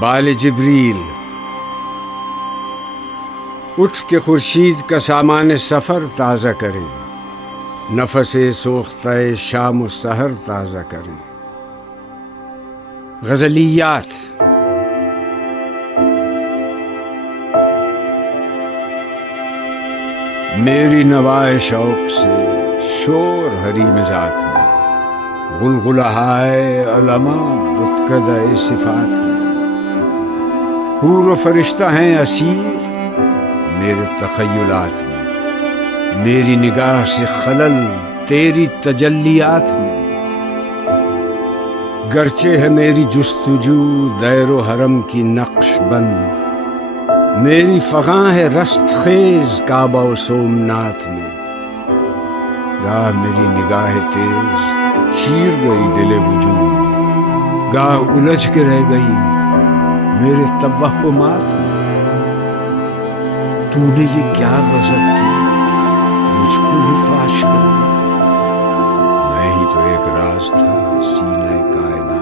بال جبریل اٹھ کے خورشید کا سامان سفر تازہ کرے، نفس سوختہ شام و سحر تازہ کرے۔ غزلیات۔ میری نوائے شوق سے شور حریم ذات میں، غلغلہائے علما بتکدہ صفات میں، حور و فرشتہ ہیں اسیر میرے تخیلات میں، میری نگاہ سے خلل تیری تجلیات میں۔ گرچہ ہے میری جستجو دیر و حرم کی نقش بند، میری فغاں ہے رست خیز کعبہ و سومنات میں۔ گاہ میری نگاہ تیز چیر گئی دل وجود، گاہ الجھ کے رہ گئی میرے توہمات میں۔ تو نے یہ کیا غضب کی مجھ کو ہی فاش کر دیا، میں ہی تو ایک راز تھا سینہ کائنات۔